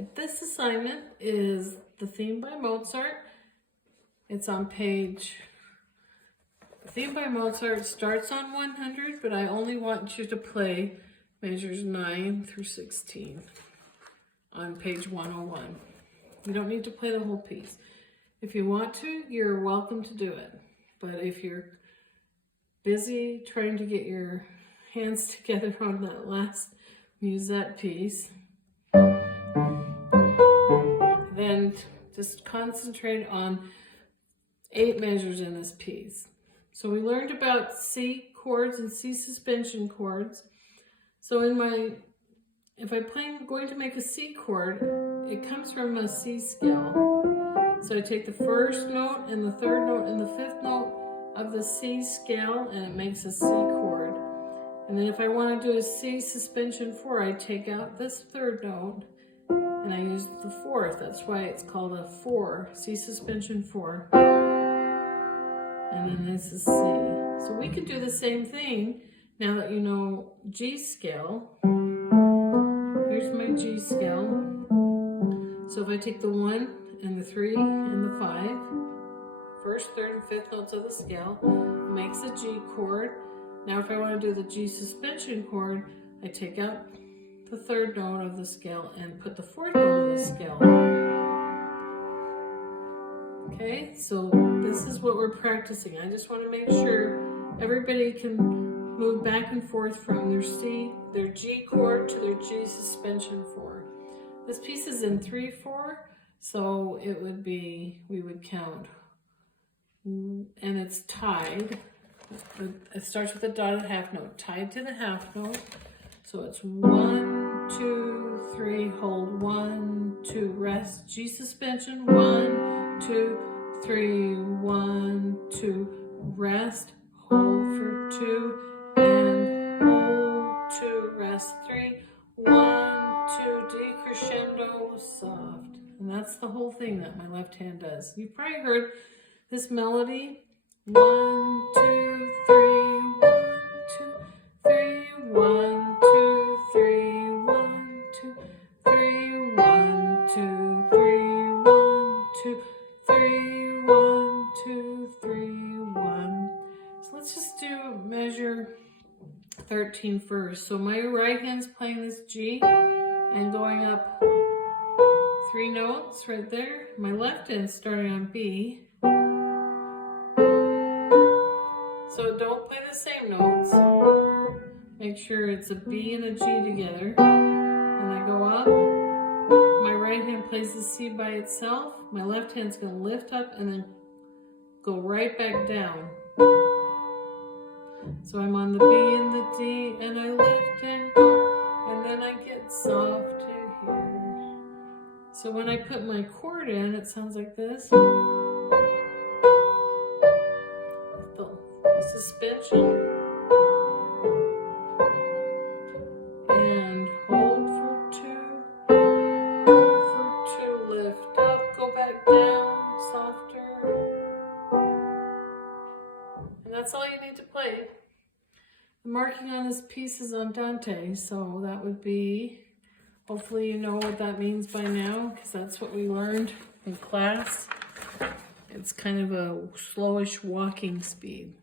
This assignment is the theme by Mozart. It's on page, the theme by Mozart starts on 100, but I only want you to play measures 9 through 16 on page 101. You don't need to play the whole piece. If you want to, you're welcome to do it. But if you're busy trying to get your hands together on that last musette piece, then just concentrate on 8 measures in this piece. So we learned about C chords and C suspension chords. So if I'm going to make a C chord, it comes from a C scale. So I take the first note and the third note and the fifth note of the C scale and it makes a C chord. And then if I want to do a C suspension 4, I take out this third note and I use the fourth. That's why it's called a 4, C suspension 4. And then this is C. So we can do the same thing now that you know G scale. Here's my G scale. So if I take the 1 and the 3 and the 5, first, third, and fifth notes of the scale, it makes a G chord. Now if I want to do the G suspension chord, I take out the third note of the scale and put the fourth note of the scale. Okay, so this is what we're practicing. I just want to make sure everybody can move back and forth from their G chord to their G suspension 4. This piece is in 3/4, so it would be, we would count, and it's tied. It starts with a dotted half note, tied to the half note. So it's 1, 2, 3, hold, 1, 2, rest, G suspension, 1, 2, 3, 1, 2, rest, hold for 2, and hold, 2, rest, 3, 1, 2, decrescendo, soft. And that's the whole thing that my left hand does. You've probably heard this melody. 1, 2, 3, 1, 2, 3, 1, 2, 3, 1, 2, 3, 1, 2, 3, 1, 2, 3, 1, 2, 3, 1. So let's just do measure 13 first. So my right hand's playing this G and going up 3 notes right there. My left hand's starting on B. So don't play the same notes. Make sure it's a B and a G together. When I go up, my right hand plays the C by itself. My left hand's going to lift up and then go right back down. So I'm on the B and the D, and I lift and go, and then I get soft to here. So when I put my chord in, it sounds like this. Suspension and hold for 2, lift up, go back down, softer, and that's all you need to play. The marking on this piece is andante, so that would be, hopefully you know what that means by now, because that's what we learned in class. It's kind of a slowish walking speed.